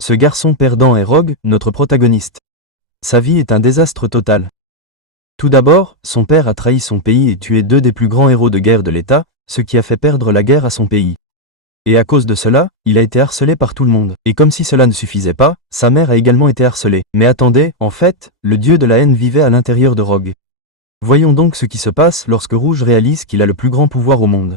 Ce garçon perdant est Rogue, notre protagoniste. Sa vie est un désastre total. Tout d'abord, son père a trahi son pays et tué deux des plus grands héros de guerre de l'État, ce qui a fait perdre la guerre à son pays. Et à cause de cela, il a été harcelé par tout le monde. Et comme si cela ne suffisait pas, sa mère a également été harcelée. Mais attendez, en fait, le dieu de la haine vivait à l'intérieur de Rogue. Voyons donc ce qui se passe lorsque Rouge réalise qu'il a le plus grand pouvoir au monde.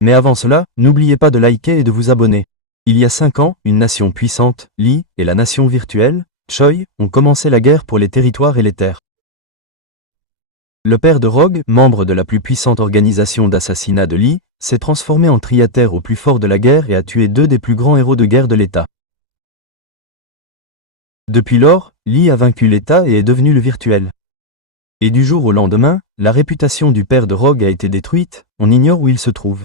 Mais avant cela, n'oubliez pas de liker et de vous abonner. Il y a 5 ans, une nation puissante, Lee, et la nation virtuelle, Choi, ont commencé la guerre pour les territoires et les terres. Le père de Rogue, membre de la plus puissante organisation d'assassinat de Lee, s'est transformé en triataire au plus fort de la guerre et a tué deux des plus grands héros de guerre de l'État. Depuis lors, Lee a vaincu l'État et est devenu le virtuel. Et du jour au lendemain, la réputation du père de Rogue a été détruite, on ignore où il se trouve.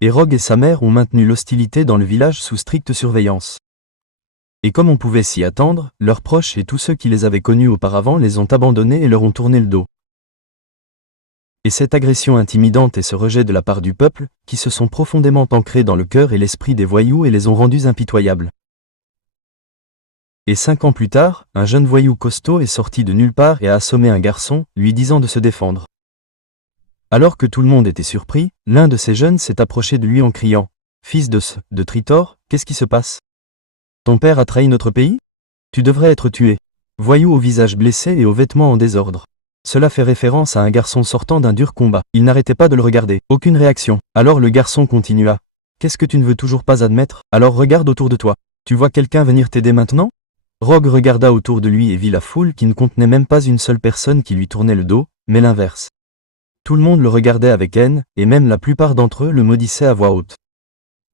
Et Rogue et sa mère ont maintenu l'hostilité dans le village sous stricte surveillance. Et comme on pouvait s'y attendre, leurs proches et tous ceux qui les avaient connus auparavant les ont abandonnés et leur ont tourné le dos. Et cette agression intimidante et ce rejet de la part du peuple, qui se sont profondément ancrés dans le cœur et l'esprit des voyous et les ont rendus impitoyables. Et 5 ans plus tard, un jeune voyou costaud est sorti de nulle part et a assommé un garçon, lui disant de se défendre. Alors que tout le monde était surpris, l'un de ces jeunes s'est approché de lui en criant « Fils de Tritor, qu'est-ce qui se passe? Ton père a trahi notre pays? Tu devrais être tué. » Voyou au visage blessé et aux vêtements en désordre. Cela fait référence à un garçon sortant d'un dur combat. Il n'arrêtait pas de le regarder. Aucune réaction. Alors le garçon continua. « Qu'est-ce que tu ne veux toujours pas admettre? Alors regarde autour de toi. Tu vois quelqu'un venir t'aider maintenant? » Rogue regarda autour de lui et vit la foule qui ne contenait même pas une seule personne qui lui tournait le dos, mais l'inverse. Tout le monde le regardait avec haine, et même la plupart d'entre eux le maudissaient à voix haute.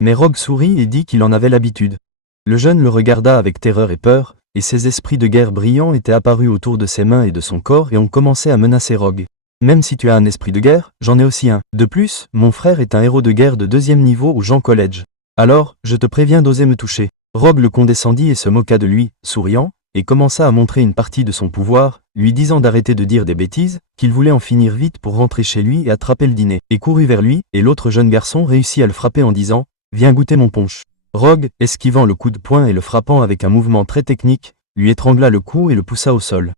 Mais Rogue sourit et dit qu'il en avait l'habitude. Le jeune le regarda avec terreur et peur, et ses esprits de guerre brillants étaient apparus autour de ses mains et de son corps et ont commencé à menacer Rogue. Même si tu as un esprit de guerre, j'en ai aussi un. De plus, mon frère est un héros de guerre de 2e niveau au Jean College. Alors, je te préviens d'oser me toucher. Rogue le condescendit et se moqua de lui, souriant, et commença à montrer une partie de son pouvoir, lui disant d'arrêter de dire des bêtises, qu'il voulait en finir vite pour rentrer chez lui et attraper le dîner, et courut vers lui, et l'autre jeune garçon réussit à le frapper en disant « Viens goûter mon punch ». Rogue, esquivant le coup de poing et le frappant avec un mouvement très technique, lui étrangla le cou et le poussa au sol.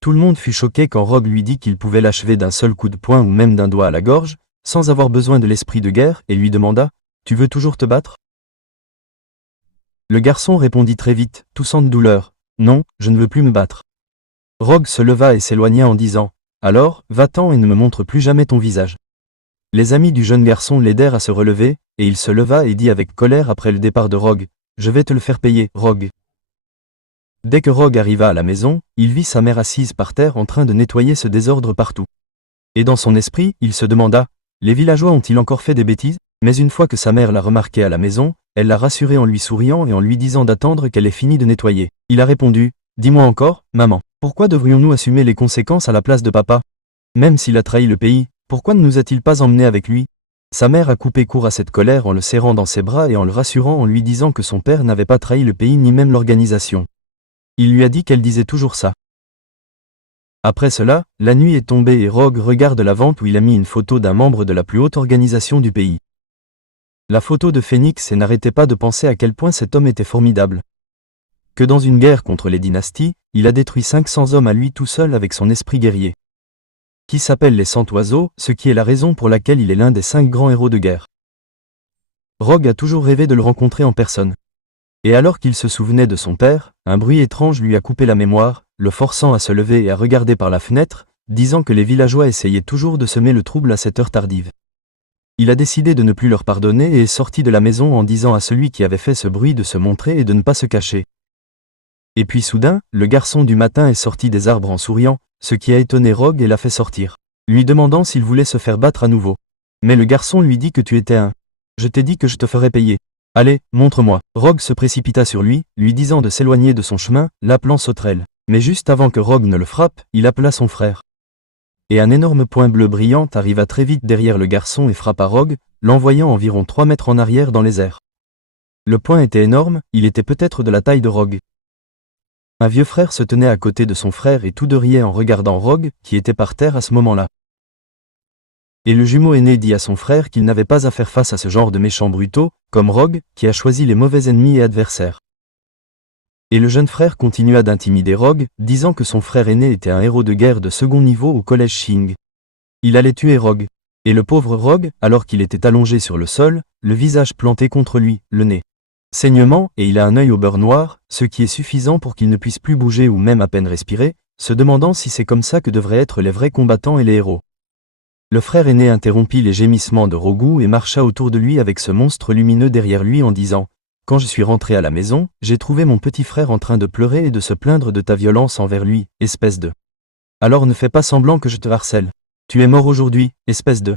Tout le monde fut choqué quand Rogue lui dit qu'il pouvait l'achever d'un seul coup de poing ou même d'un doigt à la gorge, sans avoir besoin de l'esprit de guerre, et lui demanda « Tu veux toujours te battre ?» Le garçon répondit très vite, toussant de douleur, « Non, je ne veux plus me battre. » Rogue se leva et s'éloigna en disant, « Alors, va-t'en et ne me montre plus jamais ton visage. » Les amis du jeune garçon l'aidèrent à se relever, et il se leva et dit avec colère après le départ de Rogue, « Je vais te le faire payer, Rogue. » Dès que Rogue arriva à la maison, il vit sa mère assise par terre en train de nettoyer ce désordre partout. Et dans son esprit, il se demanda, « Les villageois ont-ils encore fait des bêtises ?» Mais une fois que sa mère l'a remarqué à la maison, elle l'a rassuré en lui souriant et en lui disant d'attendre qu'elle ait fini de nettoyer. Il a répondu, « Dis-moi encore, maman, pourquoi devrions-nous assumer les conséquences à la place de papa? Même s'il a trahi le pays, pourquoi ne nous a-t-il pas emmenés avec lui ?» Sa mère a coupé court à cette colère en le serrant dans ses bras et en le rassurant en lui disant que son père n'avait pas trahi le pays ni même l'organisation. Il lui a dit qu'elle disait toujours ça. Après cela, la nuit est tombée et Rogue regarde la vente où il a mis une photo d'un membre de la plus haute organisation du pays. La photo de Phoenix et n'arrêtait pas de penser à quel point cet homme était formidable. Que dans une guerre contre les dynasties, il a détruit 500 hommes à lui tout seul avec son esprit guerrier. Qui s'appelle les 100 oiseaux, ce qui est la raison pour laquelle il est l'un des 5 grands héros de guerre. Rogue a toujours rêvé de le rencontrer en personne. Et alors qu'il se souvenait de son père, un bruit étrange lui a coupé la mémoire, le forçant à se lever et à regarder par la fenêtre, disant que les villageois essayaient toujours de semer le trouble à cette heure tardive. Il a décidé de ne plus leur pardonner et est sorti de la maison en disant à celui qui avait fait ce bruit de se montrer et de ne pas se cacher. Et puis soudain, le garçon du matin est sorti des arbres en souriant, ce qui a étonné Rogue et l'a fait sortir, lui demandant s'il voulait se faire battre à nouveau. Mais le garçon lui dit que tu étais un. Je t'ai dit que je te ferais payer. Allez, montre-moi. Rogue se précipita sur lui, lui disant de s'éloigner de son chemin, l'appelant sauterelle. Mais juste avant que Rogue ne le frappe, il appela son frère. Et un énorme point bleu brillant arriva très vite derrière le garçon et frappa Rogue, l'envoyant environ 3 mètres en arrière dans les airs. Le point était énorme, il était peut-être de la taille de Rogue. Un vieux frère se tenait à côté de son frère et tous deux riaient en regardant Rogue, qui était par terre à ce moment-là. Et le jumeau aîné dit à son frère qu'il n'avait pas à faire face à ce genre de méchants brutaux, comme Rogue, qui a choisi les mauvais ennemis et adversaires. Et le jeune frère continua d'intimider Rogue, disant que son frère aîné était un héros de guerre de second niveau au collège Shing. Il allait tuer Rogue. Et le pauvre Rogue, alors qu'il était allongé sur le sol, le visage planté contre lui, le nez saignement, et il a un œil au beurre noir, ce qui est suffisant pour qu'il ne puisse plus bouger ou même à peine respirer, se demandant si c'est comme ça que devraient être les vrais combattants et les héros. Le frère aîné interrompit les gémissements de Rogue et marcha autour de lui avec ce monstre lumineux derrière lui en disant « Quand je suis rentré à la maison, j'ai trouvé mon petit frère en train de pleurer et de se plaindre de ta violence envers lui, espèce de... Alors ne fais pas semblant que je te harcèle. Tu es mort aujourd'hui, espèce de... »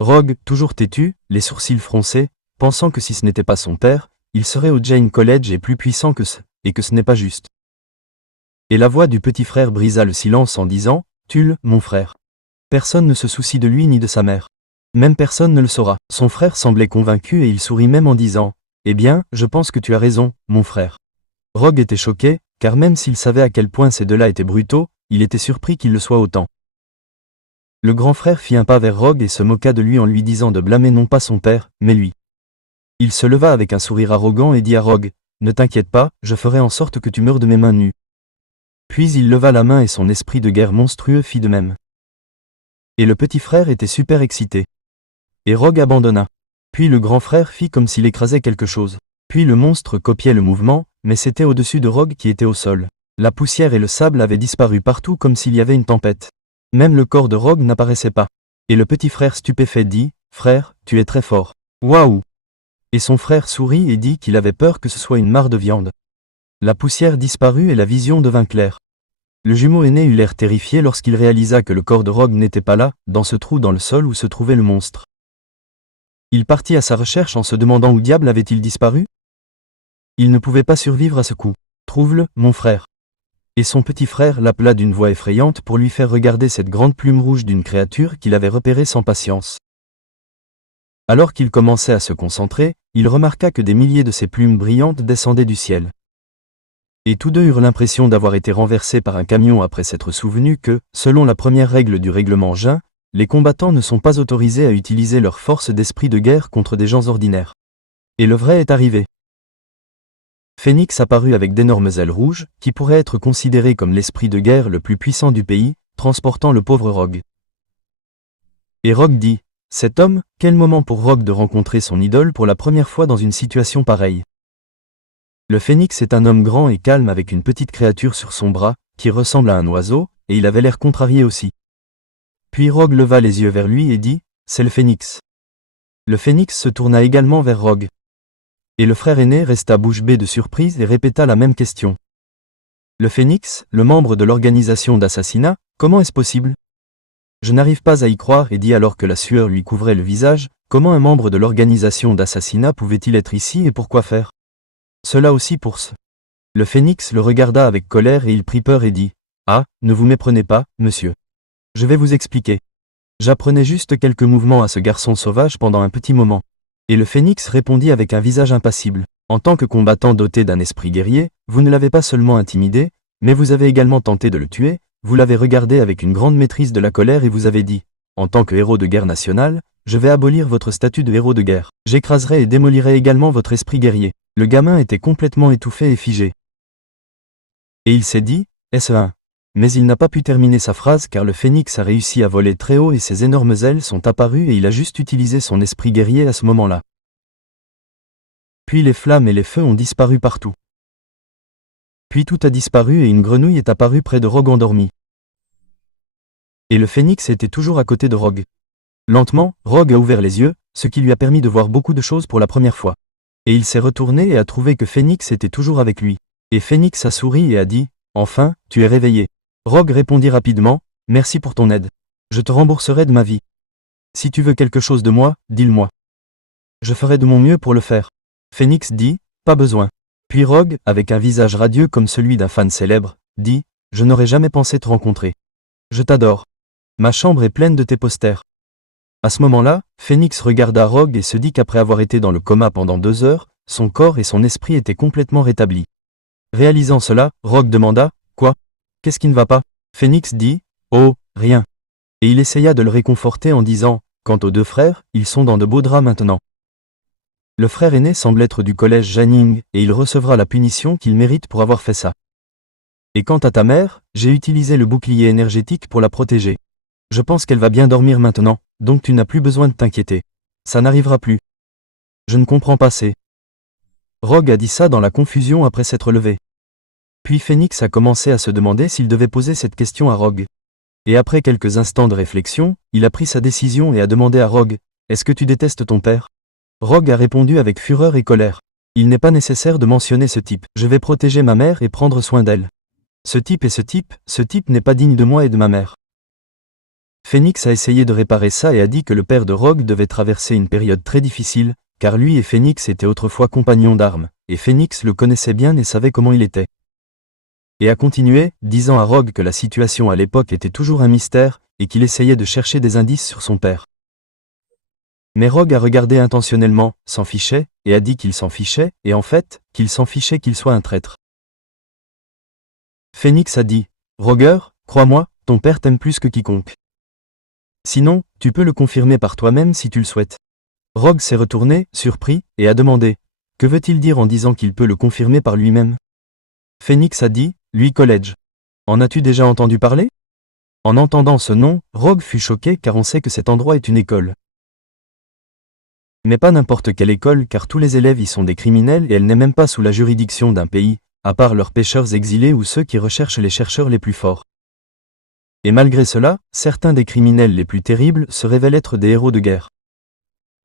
Rogue, toujours têtu, les sourcils froncés, pensant que si ce n'était pas son père, il serait au Jane College et plus puissant que et que ce n'est pas juste. Et la voix du petit frère brisa le silence en disant « Tulle, mon frère. Personne ne se soucie de lui ni de sa mère. Même personne ne le saura. » Son frère semblait convaincu et il sourit même en disant « Eh bien, je pense que tu as raison, mon frère. » Rogue était choqué, car même s'il savait à quel point ces deux-là étaient brutaux, il était surpris qu'il le soit autant. Le grand frère fit un pas vers Rogue et se moqua de lui en lui disant de blâmer non pas son père, mais lui. Il se leva avec un sourire arrogant et dit à Rogue « Ne t'inquiète pas, je ferai en sorte que tu meurs de mes mains nues. » Puis il leva la main et son esprit de guerre monstrueux fit de même. Et le petit frère était super excité. Et Rogue abandonna. Puis le grand frère fit comme s'il écrasait quelque chose. Puis le monstre copiait le mouvement, mais c'était au-dessus de Rogue qui était au sol. La poussière et le sable avaient disparu partout comme s'il y avait une tempête. Même le corps de Rogue n'apparaissait pas. Et le petit frère stupéfait dit « Frère, tu es très fort. Waouh !» Et son frère sourit et dit qu'il avait peur que ce soit une mare de viande. La poussière disparut et la vision devint claire. Le jumeau aîné eut l'air terrifié lorsqu'il réalisa que le corps de Rogue n'était pas là, dans ce trou dans le sol où se trouvait le monstre. Il partit à sa recherche en se demandant où diable avait-il disparu. Il ne pouvait pas survivre à ce coup. « Trouve-le, mon frère. » Et son petit frère l'appela d'une voix effrayante pour lui faire regarder cette grande plume rouge d'une créature qu'il avait repérée sans patience. Alors qu'il commençait à se concentrer, il remarqua que des milliers de ces plumes brillantes descendaient du ciel. Et tous deux eurent l'impression d'avoir été renversés par un camion après s'être souvenus que, selon la première règle du règlement Jin, les combattants ne sont pas autorisés à utiliser leur force d'esprit de guerre contre des gens ordinaires. Et le vrai est arrivé. Phénix apparut avec d'énormes ailes rouges, qui pourraient être considérées comme l'esprit de guerre le plus puissant du pays, transportant le pauvre Rogue. Et Rogue dit « Cet homme, quel moment pour Rogue de rencontrer son idole pour la première fois dans une situation pareille. » Le phénix est un homme grand et calme avec une petite créature sur son bras, qui ressemble à un oiseau, et il avait l'air contrarié aussi. Puis Rogue leva les yeux vers lui et dit « C'est le phénix. » Le phénix se tourna également vers Rogue. Et le frère aîné resta bouche bée de surprise et répéta la même question. Le phénix, le membre de l'organisation d'assassinat, comment est-ce possible? Je n'arrive pas à y croire et dit alors que la sueur lui couvrait le visage, comment un membre de l'organisation d'assassinat pouvait-il être ici et pourquoi faire? Cela aussi pour ce. Le phénix le regarda avec colère et il prit peur et dit « Ah, ne vous méprenez pas, monsieur. Je vais vous expliquer. J'apprenais juste quelques mouvements à ce garçon sauvage pendant un petit moment. » Et le phénix répondit avec un visage impassible. En tant que combattant doté d'un esprit guerrier, vous ne l'avez pas seulement intimidé, mais vous avez également tenté de le tuer, vous l'avez regardé avec une grande maîtrise de la colère et vous avez dit « En tant que héros de guerre national, je vais abolir votre statut de héros de guerre. J'écraserai et démolirai également votre esprit guerrier. » Le gamin était complètement étouffé et figé. Et il s'est dit « Est-ce un ?» Mais il n'a pas pu terminer sa phrase car le phénix a réussi à voler très haut et ses énormes ailes sont apparues et il a juste utilisé son esprit guerrier à ce moment-là. Puis les flammes et les feux ont disparu partout. Puis tout a disparu et une grenouille est apparue près de Rogue endormi. Et le phénix était toujours à côté de Rogue. Lentement, Rogue a ouvert les yeux, ce qui lui a permis de voir beaucoup de choses pour la première fois. Et il s'est retourné et a trouvé que Phénix était toujours avec lui. Et Phénix a souri et a dit « Enfin, tu es réveillé. » Rogue répondit rapidement « Merci pour ton aide. Je te rembourserai de ma vie. Si tu veux quelque chose de moi, dis-le-moi. Je ferai de mon mieux pour le faire. » Phénix dit « Pas besoin. » Puis Rogue, avec un visage radieux comme celui d'un fan célèbre, dit « Je n'aurais jamais pensé te rencontrer. Je t'adore. Ma chambre est pleine de tes posters. » À ce moment-là, Phénix regarda Rogue et se dit qu'après avoir été dans le coma pendant 2 heures, son corps et son esprit étaient complètement rétablis. Réalisant cela, Rogue demanda « Quoi? Qu'est-ce qui ne va pas ?» Phénix dit « Oh, rien. Et il essaya de le réconforter en disant, quant aux deux frères, ils sont dans de beaux draps maintenant. Le frère aîné semble être du collège Janning, et il recevra la punition qu'il mérite pour avoir fait ça. Et quant à ta mère, j'ai utilisé le bouclier énergétique pour la protéger. Je pense qu'elle va bien dormir maintenant, donc tu n'as plus besoin de t'inquiéter. Ça n'arrivera plus. Je ne comprends pas c'est. Rogue a dit ça dans la confusion après s'être levé. Puis Phoenix a commencé à se demander s'il devait poser cette question à Rogue. Et après quelques instants de réflexion, il a pris sa décision et a demandé à Rogue, « Est-ce que tu détestes ton père ?» Rogue a répondu avec fureur et colère. « Il n'est pas nécessaire de mentionner ce type. Je vais protéger ma mère et prendre soin d'elle. Ce type n'est pas digne de moi et de ma mère. » Phoenix a essayé de réparer ça et a dit que le père de Rogue devait traverser une période très difficile, car lui et Phoenix étaient autrefois compagnons d'armes, et Phoenix le connaissait bien et savait comment il était. Et a continué, disant à Rogue que la situation à l'époque était toujours un mystère, et qu'il essayait de chercher des indices sur son père. Mais Rogue a regardé intentionnellement, s'en fichait, et a dit qu'il s'en fichait, et en fait, qu'il s'en fichait qu'il soit un traître. Phoenix a dit, « Roger, crois-moi, ton père t'aime plus que quiconque. Sinon, tu peux le confirmer par toi-même si tu le souhaites. » Rogue s'est retourné, surpris, et a demandé, « Que veut-il dire en disant qu'il peut le confirmer par lui-même ?» Phoenix a dit, « Lui college. En as-tu déjà entendu parler ?» En entendant ce nom, Rogue fut choqué car on sait que cet endroit est une école. Mais pas n'importe quelle école car tous les élèves y sont des criminels et elle n'est même pas sous la juridiction d'un pays, à part leurs pêcheurs exilés ou ceux qui recherchent les chercheurs les plus forts. Et malgré cela, certains des criminels les plus terribles se révèlent être des héros de guerre.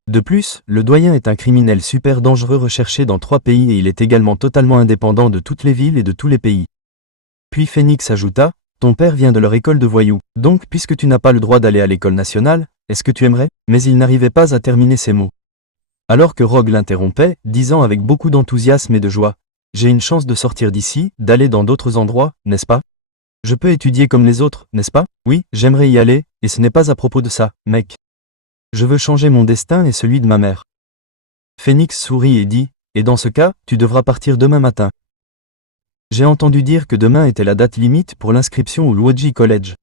De plus, le doyen est un criminel super dangereux recherché dans 3 pays et il est également totalement indépendant de toutes les villes et de tous les pays. Puis Phoenix ajouta, « Ton père vient de leur école de voyous, donc puisque tu n'as pas le droit d'aller à l'école nationale, est-ce que tu aimerais ?» Mais il n'arrivait pas à terminer ses mots. Alors que Rogue l'interrompait, disant avec beaucoup d'enthousiasme et de joie, « J'ai une chance de sortir d'ici, d'aller dans d'autres endroits, n'est-ce pas? Je peux étudier comme les autres, n'est-ce pas? Oui, j'aimerais y aller, et ce n'est pas à propos de ça, mec. Je veux changer mon destin et celui de ma mère. » Phoenix sourit et dit, « Et dans ce cas, tu devras partir demain matin. J'ai entendu dire que demain était la date limite pour l'inscription au Luoji College. »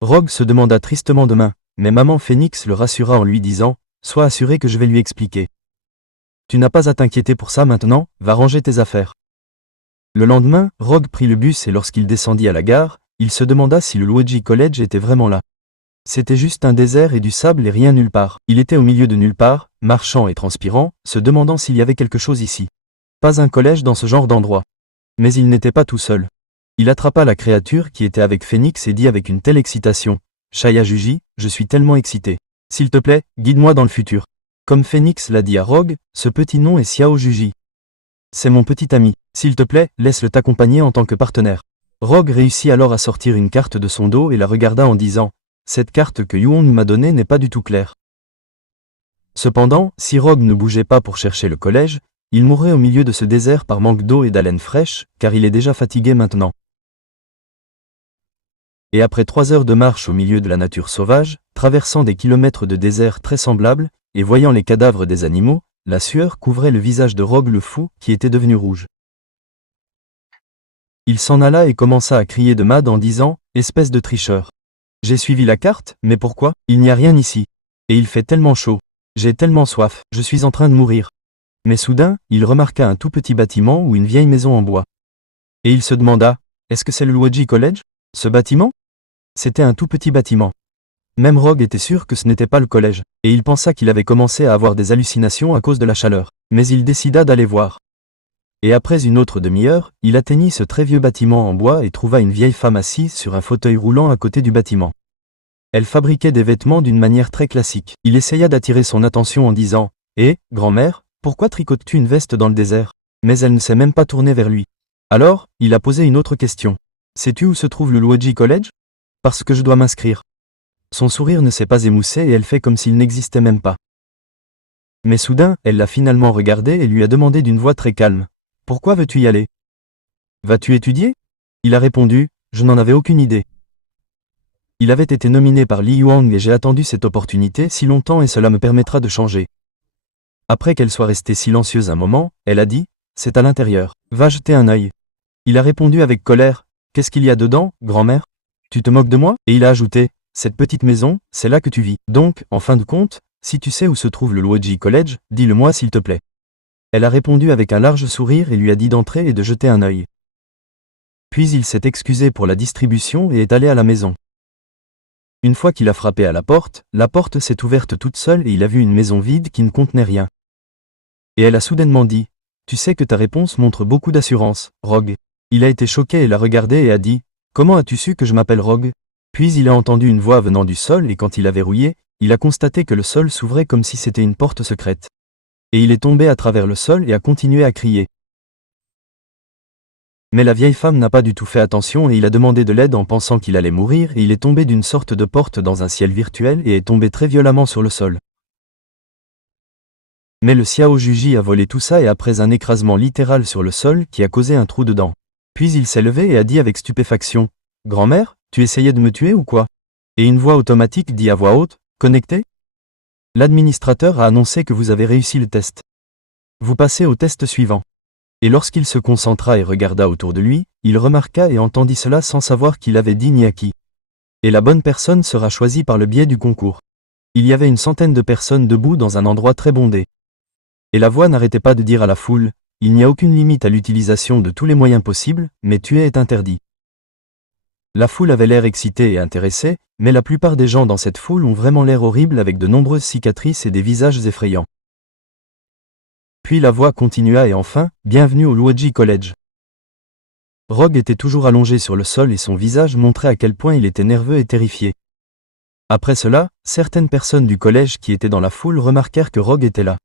Rogue se demanda tristement demain, mais maman Phoenix le rassura en lui disant, « Sois assuré que je vais lui expliquer. Tu n'as pas à t'inquiéter pour ça maintenant, va ranger tes affaires. » Le lendemain, Rogue prit le bus et lorsqu'il descendit à la gare, il se demanda si le Luoji College était vraiment là. C'était juste un désert et du sable et rien nulle part. Il était au milieu de nulle part, marchant et transpirant, se demandant s'il y avait quelque chose ici. Pas un collège dans ce genre d'endroit. Mais il n'était pas tout seul. Il attrapa la créature qui était avec Phoenix et dit avec une telle excitation, « Shaya Juji, je suis tellement excité. S'il te plaît, guide-moi dans le futur. » Comme Phoenix l'a dit à Rogue, ce petit nom est Xiao Juji. C'est mon petit ami. S'il te plaît, laisse-le t'accompagner en tant que partenaire. Rogue réussit alors à sortir une carte de son dos et la regarda en disant, « Cette carte que Yuong m'a donnée n'est pas du tout claire. » Cependant, si Rogue ne bougeait pas pour chercher le collège, il mourrait au milieu de ce désert par manque d'eau et d'haleine fraîche, car il est déjà fatigué maintenant. Et après 3 heures de marche au milieu de la nature sauvage, traversant des kilomètres de désert très semblables, et voyant les cadavres des animaux, la sueur couvrait le visage de Rogue le fou, qui était devenu rouge. Il s'en alla et commença à crier de Mad en disant, « Espèce de tricheur. J'ai suivi la carte, mais pourquoi? Il n'y a rien ici. Et il fait tellement chaud. J'ai tellement soif, je suis en train de mourir. » Mais soudain, il remarqua un tout petit bâtiment ou une vieille maison en bois. Et il se demanda, « Est-ce que c'est le Luoji College? Ce bâtiment ?» C'était un tout petit bâtiment. Même Rogue était sûr que ce n'était pas le collège, et il pensa qu'il avait commencé à avoir des hallucinations à cause de la chaleur. Mais il décida d'aller voir. Et après une autre demi-heure, il atteignit ce très vieux bâtiment en bois et trouva une vieille femme assise sur un fauteuil roulant à côté du bâtiment. Elle fabriquait des vêtements d'une manière très classique. Il essaya d'attirer son attention en disant, « Eh, grand-mère, pourquoi tricotes-tu une veste dans le désert ?» Mais elle ne s'est même pas tournée vers lui. Alors, il a posé une autre question. « Sais-tu où se trouve le Luoji College? Parce que je dois m'inscrire. » Son sourire ne s'est pas émoussé et elle fait comme s'il n'existait même pas. Mais soudain, elle l'a finalement regardé et lui a demandé d'une voix très calme, « Pourquoi veux-tu y aller? Vas-tu étudier ?» Il a répondu, « Je n'en avais aucune idée. Il avait été nominé par Li Yuang et j'ai attendu cette opportunité si longtemps et cela me permettra de changer. » Après qu'elle soit restée silencieuse un moment, elle a dit, « C'est à l'intérieur. Va jeter un œil. » Il a répondu avec colère, « Qu'est-ce qu'il y a dedans, grand-mère? Tu te moques de moi ?» Et il a ajouté, « Cette petite maison, c'est là que tu vis. Donc, en fin de compte, si tu sais où se trouve le Luoji College, dis-le-moi s'il te plaît. Elle a répondu avec un large sourire et lui a dit d'entrer et de jeter un œil. Puis il s'est excusé pour la distribution et est allé à la maison. Une fois qu'il a frappé à la porte s'est ouverte toute seule et il a vu une maison vide qui ne contenait rien. Et elle a soudainement dit, « Tu sais que ta réponse montre beaucoup d'assurance, Rogue. » Il a été choqué et l'a regardé et a dit, « Comment as-tu su que je m'appelle Rogue ?» Puis il a entendu une voix venant du sol et quand il a verrouillé, il a constaté que le sol s'ouvrait comme si c'était une porte secrète. Et il est tombé à travers le sol et a continué à crier. Mais la vieille femme n'a pas du tout fait attention et il a demandé de l'aide en pensant qu'il allait mourir et il est tombé d'une sorte de porte dans un ciel virtuel et est tombé très violemment sur le sol. Mais le Xiao Juji a volé tout ça et après un écrasement littéral sur le sol qui a causé un trou dedans. Puis il s'est levé et a dit avec stupéfaction, « Grand-mère, tu essayais de me tuer ou quoi ?» Et une voix automatique dit à voix haute, « Connecté ?» L'administrateur a annoncé que vous avez réussi le test. Vous passez au test suivant. Et lorsqu'il se concentra et regarda autour de lui, il remarqua et entendit cela sans savoir qui l'avait dit ni à qui. Et la bonne personne sera choisie par le biais du concours. Il y avait une centaine de personnes debout dans un endroit très bondé. Et la voix n'arrêtait pas de dire à la foule, « Il n'y a aucune limite à l'utilisation de tous les moyens possibles, mais tuer est interdit. » La foule avait l'air excitée et intéressée, mais la plupart des gens dans cette foule ont vraiment l'air horribles avec de nombreuses cicatrices et des visages effrayants. Puis la voix continua et enfin, « Bienvenue au Luoji College. » Rogue était toujours allongé sur le sol et son visage montrait à quel point il était nerveux et terrifié. Après cela, certaines personnes du collège qui étaient dans la foule remarquèrent que Rogue était là.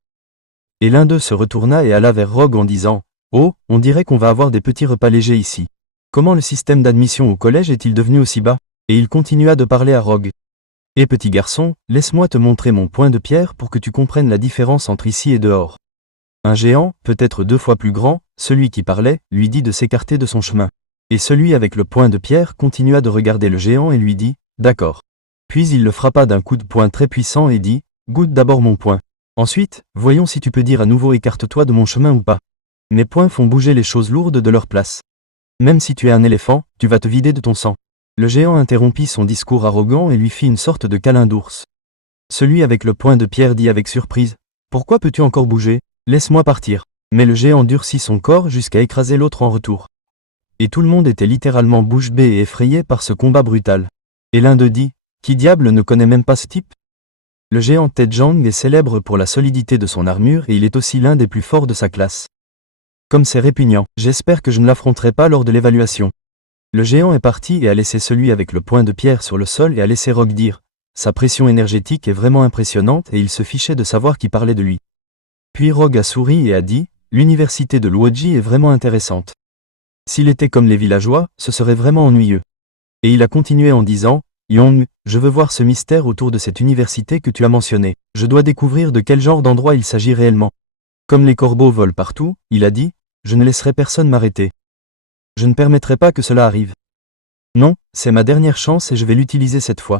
Et l'un d'eux se retourna et alla vers Rogue en disant, « Oh, on dirait qu'on va avoir des petits repas légers ici. Comment le système d'admission au collège est-il devenu aussi bas ?» Et il continua de parler à Rogue. « Eh petit garçon, laisse-moi te montrer mon point de pierre pour que tu comprennes la différence entre ici et dehors. » Un géant, peut-être 2 fois plus grand, celui qui parlait, lui dit de s'écarter de son chemin. Et celui avec le point de pierre continua de regarder le géant et lui dit, « D'accord. » Puis il le frappa d'un coup de poing très puissant et dit, « Goûte d'abord mon poing. Ensuite, voyons si tu peux dire à nouveau écarte-toi de mon chemin ou pas. Mes poings font bouger les choses lourdes de leur place. Même si tu es un éléphant, tu vas te vider de ton sang. » Le géant interrompit son discours arrogant et lui fit une sorte de câlin d'ours. Celui avec le point de pierre dit avec surprise, « Pourquoi peux-tu encore bouger ? Laisse-moi partir. » Mais le géant durcit son corps jusqu'à écraser l'autre en retour. Et tout le monde était littéralement bouche bée et effrayé par ce combat brutal. Et l'un d'eux dit, « Qui diable ne connaît même pas ce type ?» Le géant Tedjang est célèbre pour la solidité de son armure et il est aussi l'un des plus forts de sa classe. Comme c'est répugnant, j'espère que je ne l'affronterai pas lors de l'évaluation. Le géant est parti et a laissé celui avec le point de pierre sur le sol et a laissé Rogue dire, « Sa pression énergétique est vraiment impressionnante et il se fichait de savoir qui parlait de lui. » Puis Rogue a souri et a dit, « L'université de Luoji est vraiment intéressante. S'il était comme les villageois, ce serait vraiment ennuyeux. » Et il a continué en disant, « Yong, je veux voir ce mystère autour de cette université que tu as mentionné. Je dois découvrir de quel genre d'endroit il s'agit réellement. » Comme les corbeaux volent partout, il a dit, « Je ne laisserai personne m'arrêter. Je ne permettrai pas que cela arrive. Non, c'est ma dernière chance et je vais l'utiliser cette fois. »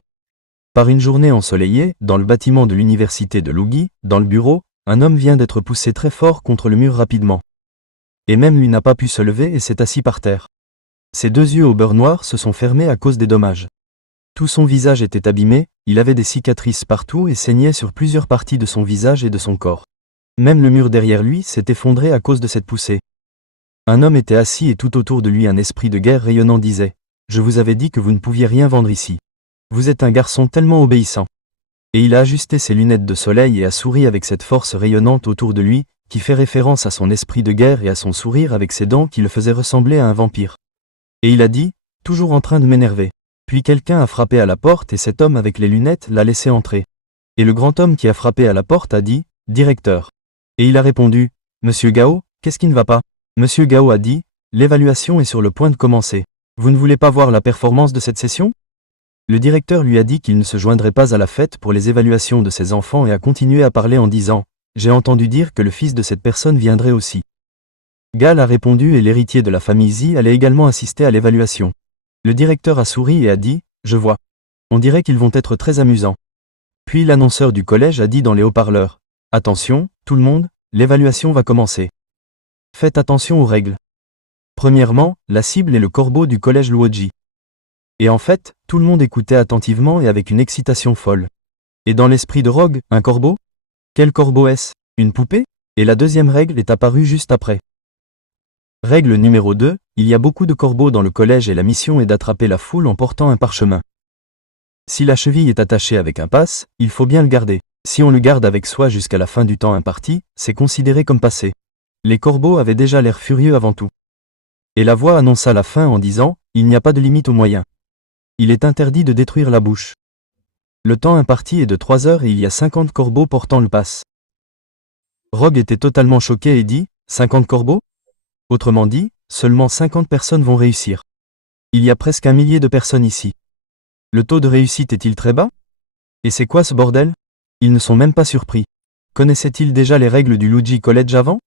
Par une journée ensoleillée, dans le bâtiment de l'université de Lugi, dans le bureau, un homme vient d'être poussé très fort contre le mur rapidement. Et même lui n'a pas pu se lever et s'est assis par terre. Ses 2 yeux au beurre noir se sont fermés à cause des dommages. Tout son visage était abîmé, il avait des cicatrices partout et saignait sur plusieurs parties de son visage et de son corps. Même le mur derrière lui s'est effondré à cause de cette poussée. Un homme était assis et tout autour de lui un esprit de guerre rayonnant disait, « Je vous avais dit que vous ne pouviez rien vendre ici. Vous êtes un garçon tellement obéissant. » Et il a ajusté ses lunettes de soleil et a souri avec cette force rayonnante autour de lui, qui fait référence à son esprit de guerre et à son sourire avec ses dents qui le faisaient ressembler à un vampire. Et il a dit, toujours en train de m'énerver. Puis quelqu'un a frappé à la porte et cet homme avec les lunettes l'a laissé entrer. Et le grand homme qui a frappé à la porte a dit, « Directeur. » Et il a répondu, « Monsieur Gao, qu'est-ce qui ne va pas ?» Monsieur Gao a dit, « L'évaluation est sur le point de commencer. Vous ne voulez pas voir la performance de cette session ?» Le directeur lui a dit qu'il ne se joindrait pas à la fête pour les évaluations de ses enfants et a continué à parler en disant, « J'ai entendu dire que le fils de cette personne viendrait aussi. » Gal a répondu et l'héritier de la famille Zi allait également assister à l'évaluation. Le directeur a souri et a dit, « Je vois. On dirait qu'ils vont être très amusants. » Puis l'annonceur du collège a dit dans les haut-parleurs, « Attention, tout le monde, l'évaluation va commencer. Faites attention aux règles. Premièrement, la cible est le corbeau du collège Luoji. Et en fait, tout le monde écoutait attentivement et avec une excitation folle. Et dans l'esprit de Rogue, un corbeau? Quel corbeau est-ce? Une poupée? Et la deuxième règle est apparue juste après. Règle numéro 2, il y a beaucoup de corbeaux dans le collège et la mission est d'attraper la foule en portant un parchemin. Si la cheville est attachée avec un passe, il faut bien le garder. Si on le garde avec soi jusqu'à la fin du temps imparti, c'est considéré comme passé. Les corbeaux avaient déjà l'air furieux avant tout. Et la voix annonça la fin en disant, il n'y a pas de limite aux moyens. Il est interdit de détruire la bouche. Le temps imparti est de 3 heures et il y a 50 corbeaux portant le passe. Rogue était totalement choqué et dit, 50 corbeaux? Autrement dit, seulement 50 personnes vont réussir. Il y a presque 1 millier de personnes ici. Le taux de réussite est-il très bas? Et c'est quoi ce bordel? Ils ne sont même pas surpris. Connaissaient-ils déjà les règles du Luigi College avant?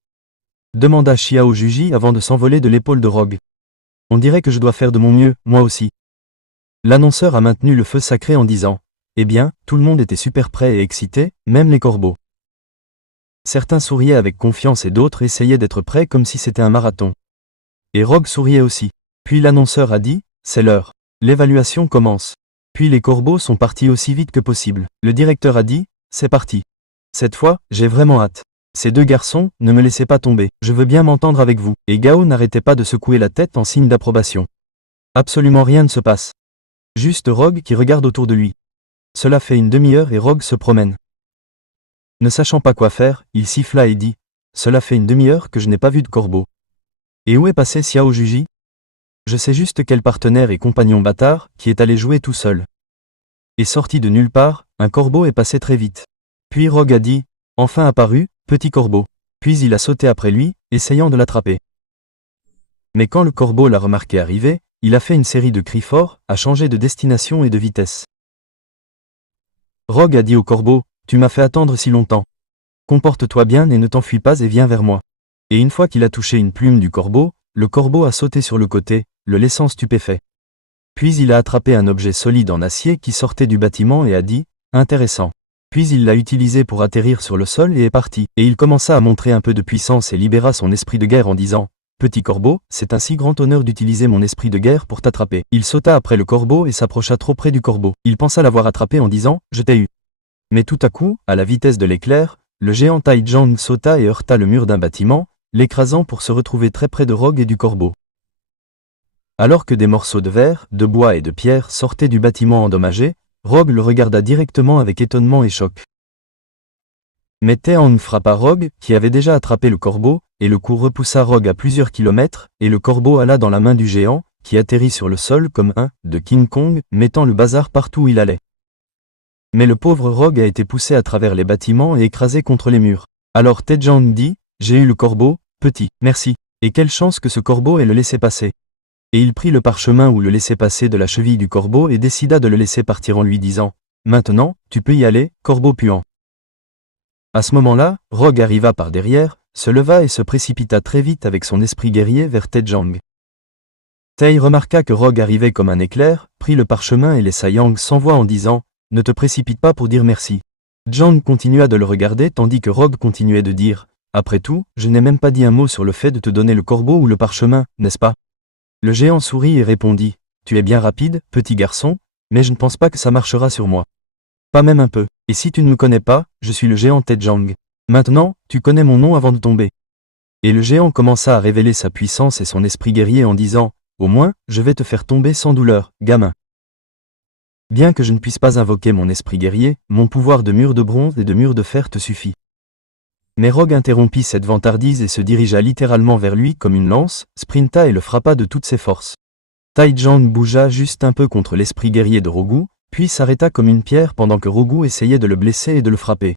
Demanda Xiao Juji avant de s'envoler de l'épaule de Rogue. On dirait que je dois faire de mon mieux, moi aussi. L'annonceur a maintenu le feu sacré en disant, eh bien, tout le monde était super prêt et excité, même les corbeaux. Certains souriaient avec confiance et d'autres essayaient d'être prêts comme si c'était un marathon. Et Rogue souriait aussi. Puis l'annonceur a dit, c'est l'heure. L'évaluation commence. Puis les corbeaux sont partis aussi vite que possible. Le directeur a dit, c'est parti. Cette fois, j'ai vraiment hâte. Ces 2 garçons, ne me laissez pas tomber, je veux bien m'entendre avec vous. Et Gao n'arrêtait pas de secouer la tête en signe d'approbation. Absolument rien ne se passe. Juste Rogue qui regarde autour de lui. Cela fait une demi-heure et Rogue se promène. Ne sachant pas quoi faire, il siffla et dit, cela fait une demi-heure que je n'ai pas vu de corbeau. Et où est passé Xiao Juji? Je sais juste quel partenaire et compagnon bâtard, qui est allé jouer tout seul. Et sorti de nulle part, un corbeau est passé très vite. Puis Rogue a dit, enfin apparu, petit corbeau. Puis il a sauté après lui, essayant de l'attraper. Mais quand le corbeau l'a remarqué arriver, il a fait une série de cris forts, a changé de destination et de vitesse. Rogue a dit au corbeau, tu m'as fait attendre si longtemps. Comporte-toi bien et ne t'enfuis pas et viens vers moi. Et une fois qu'il a touché une plume du corbeau, le corbeau a sauté sur le côté, le laissant stupéfait. Puis il a attrapé un objet solide en acier qui sortait du bâtiment et a dit, intéressant. Puis il l'a utilisé pour atterrir sur le sol et est parti. Et il commença à montrer un peu de puissance et libéra son esprit de guerre en disant, petit corbeau, c'est un si grand honneur d'utiliser mon esprit de guerre pour t'attraper. Il sauta après le corbeau et s'approcha trop près du corbeau. Il pensa l'avoir attrapé en disant, je t'ai eu. Mais tout à coup, à la vitesse de l'éclair, le géant Tai Zhang sauta et heurta le mur d'un bâtiment, l'écrasant pour se retrouver très près de Rogue et du corbeau. Alors que des morceaux de verre, de bois et de pierre sortaient du bâtiment endommagé, Rogue le regarda directement avec étonnement et choc. Mais Taehong frappa Rogue, qui avait déjà attrapé le corbeau, et le coup repoussa Rogue à plusieurs kilomètres, et le corbeau alla dans la main du géant, qui atterrit sur le sol comme un de King Kong, mettant le bazar partout où il allait. Mais le pauvre Rogue a été poussé à travers les bâtiments et écrasé contre les murs. Alors Taejong dit, j'ai eu le corbeau, petit, merci, et quelle chance que ce corbeau ait le laissé passer. Et il prit le parchemin ou le laissez-passer de la cheville du corbeau et décida de le laisser partir en lui disant, maintenant, tu peux y aller, corbeau puant. À ce moment-là, Rogue arriva par derrière, se leva et se précipita très vite avec son esprit guerrier vers Taejong. Tae remarqua que Rogue arrivait comme un éclair, prit le parchemin et laissa Yang sans voix en disant, ne te précipite pas pour dire merci. Zhang continua de le regarder tandis que Rogue continuait de dire, après tout, je n'ai même pas dit un mot sur le fait de te donner le corbeau ou le parchemin, n'est-ce pas? Le géant sourit et répondit, tu es bien rapide, petit garçon, mais je ne pense pas que ça marchera sur moi. Pas même un peu, et si tu ne me connais pas, je suis le géant Taejong. Maintenant, tu connais mon nom avant de tomber. Et le géant commença à révéler sa puissance et son esprit guerrier en disant, au moins, je vais te faire tomber sans douleur, gamin. Bien que je ne puisse pas invoquer mon esprit guerrier, mon pouvoir de mur de bronze et de mur de fer te suffit. Mais Rogue interrompit cette vantardise et se dirigea littéralement vers lui comme une lance, sprinta et le frappa de toutes ses forces. Taejong bougea juste un peu contre l'esprit guerrier de Rogu, puis s'arrêta comme une pierre pendant que Rogu essayait de le blesser et de le frapper.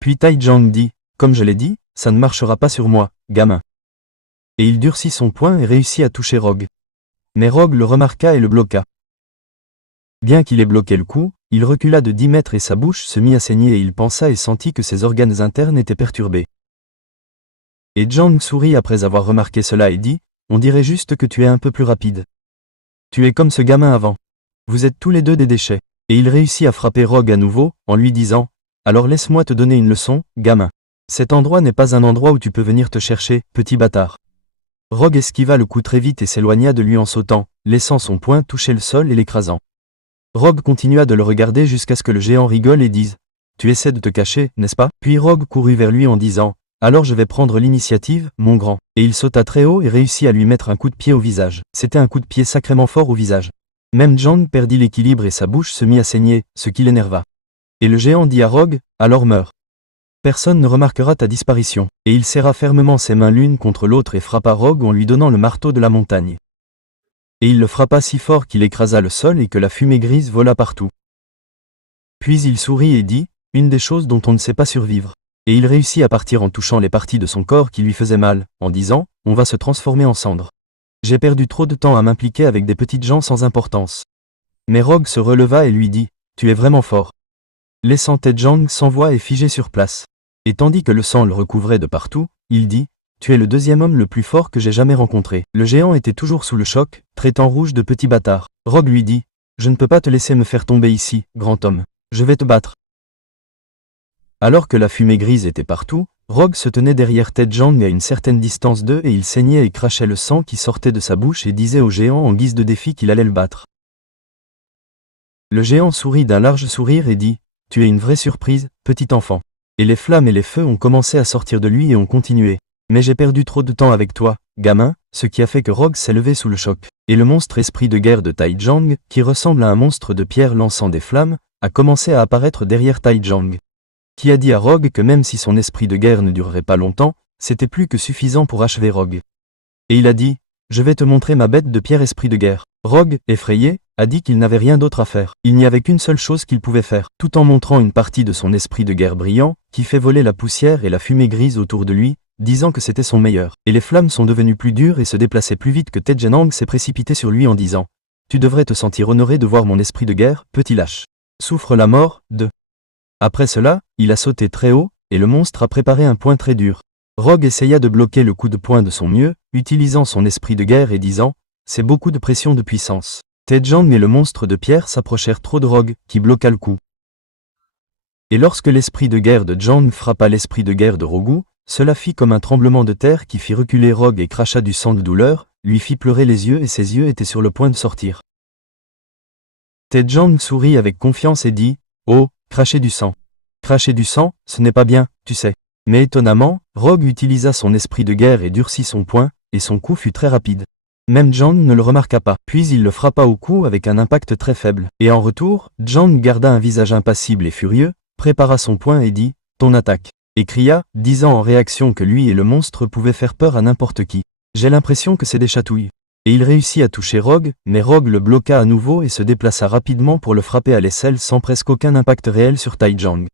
Puis Taejong dit, comme je l'ai dit, ça ne marchera pas sur moi, gamin. Et il durcit son poing et réussit à toucher Rogue. Mais Rogue le remarqua et le bloqua. Bien qu'il ait bloqué le coup, il recula de 10 mètres et sa bouche se mit à saigner et il pensa et sentit que ses organes internes étaient perturbés. Et Zhang sourit après avoir remarqué cela et dit, on dirait juste que tu es un peu plus rapide. Tu es comme ce gamin avant. Vous êtes tous les deux des déchets. Et il réussit à frapper Rogue à nouveau, en lui disant, alors laisse-moi te donner une leçon, gamin. Cet endroit n'est pas un endroit où tu peux venir te chercher, petit bâtard. Rogue esquiva le coup très vite et s'éloigna de lui en sautant, laissant son poing toucher le sol et l'écrasant. Rogue continua de le regarder jusqu'à ce que le géant rigole et dise « Tu essaies de te cacher, n'est-ce pas ?» Puis Rogue courut vers lui en disant « Alors je vais prendre l'initiative, mon grand. » Et il sauta très haut et réussit à lui mettre un coup de pied au visage. C'était un coup de pied sacrément fort au visage. Même Jang perdit l'équilibre et sa bouche se mit à saigner, ce qui l'énerva. Et le géant dit à Rogue « Alors meurs. Personne ne remarquera ta disparition. » Et il serra fermement ses mains l'une contre l'autre et frappa Rogue en lui donnant le marteau de la montagne. Et il le frappa si fort qu'il écrasa le sol et que la fumée grise vola partout. Puis il sourit et dit « Une des choses dont on ne sait pas survivre. » Et il réussit à partir en touchant les parties de son corps qui lui faisaient mal, en disant « On va se transformer en cendres. » J'ai perdu trop de temps à m'impliquer avec des petites gens sans importance. Mais Rogue se releva et lui dit « Tu es vraiment fort. » Laissant Ted Jang sans voix et figé sur place. Et tandis que le sang le recouvrait de partout, il dit « Tu es le deuxième homme le plus fort que j'ai jamais rencontré. » Le géant était toujours sous le choc, traitant Rouge de petit bâtard. Rogue lui dit « Je ne peux pas te laisser me faire tomber ici, grand homme. Je vais te battre. » Alors que la fumée grise était partout, Rogue se tenait derrière Ted Jang à une certaine distance d'eux et il saignait et crachait le sang qui sortait de sa bouche et disait au géant en guise de défi qu'il allait le battre. Le géant sourit d'un large sourire et dit « Tu es une vraie surprise, petit enfant. » Et les flammes et les feux ont commencé à sortir de lui et ont continué. Mais j'ai perdu trop de temps avec toi, gamin, ce qui a fait que Rogue s'est levé sous le choc. Et le monstre esprit de guerre de Tai Jang, qui ressemble à un monstre de pierre lançant des flammes, a commencé à apparaître derrière Tai Jang. Qui a dit à Rogue que même si son esprit de guerre ne durerait pas longtemps, c'était plus que suffisant pour achever Rogue. Et il a dit « Je vais te montrer ma bête de pierre esprit de guerre. » Rogue, effrayé, a dit qu'il n'avait rien d'autre à faire. Il n'y avait qu'une seule chose qu'il pouvait faire, tout en montrant une partie de son esprit de guerre brillant, qui fait voler la poussière et la fumée grise autour de lui, disant que c'était son meilleur. Et les flammes sont devenues plus dures et se déplaçaient plus vite que Ted Jang s'est précipité sur lui en disant « Tu devrais te sentir honoré de voir mon esprit de guerre, petit lâche. Souffre la mort, de... » Après cela, il a sauté très haut, et le monstre a préparé un poing très dur. Rogue essaya de bloquer le coup de poing de son mieux, utilisant son esprit de guerre et disant « C'est beaucoup de pression de puissance. » Ted Jang et le monstre de pierre s'approchèrent trop de Rogue, qui bloqua le coup. Et lorsque l'esprit de guerre de Jang frappa l'esprit de guerre de Rogue, cela fit comme un tremblement de terre qui fit reculer Rogue et cracha du sang de douleur, lui fit pleurer les yeux et ses yeux étaient sur le point de sortir. Ted Jang sourit avec confiance et dit « Oh, cracher du sang. Cracher du sang, ce n'est pas bien, tu sais. » Mais étonnamment, Rogue utilisa son esprit de guerre et durcit son poing, et son coup fut très rapide. Même Jang ne le remarqua pas, puis il le frappa au cou avec un impact très faible. Et en retour, Jang garda un visage impassible et furieux, prépara son poing et dit « Ton attaque !» et cria, disant en réaction que lui et le monstre pouvaient faire peur à n'importe qui. « J'ai l'impression que c'est des chatouilles. » Et il réussit à toucher Rogue, mais Rogue le bloqua à nouveau et se déplaça rapidement pour le frapper à l'aisselle sans presque aucun impact réel sur Tai Jang.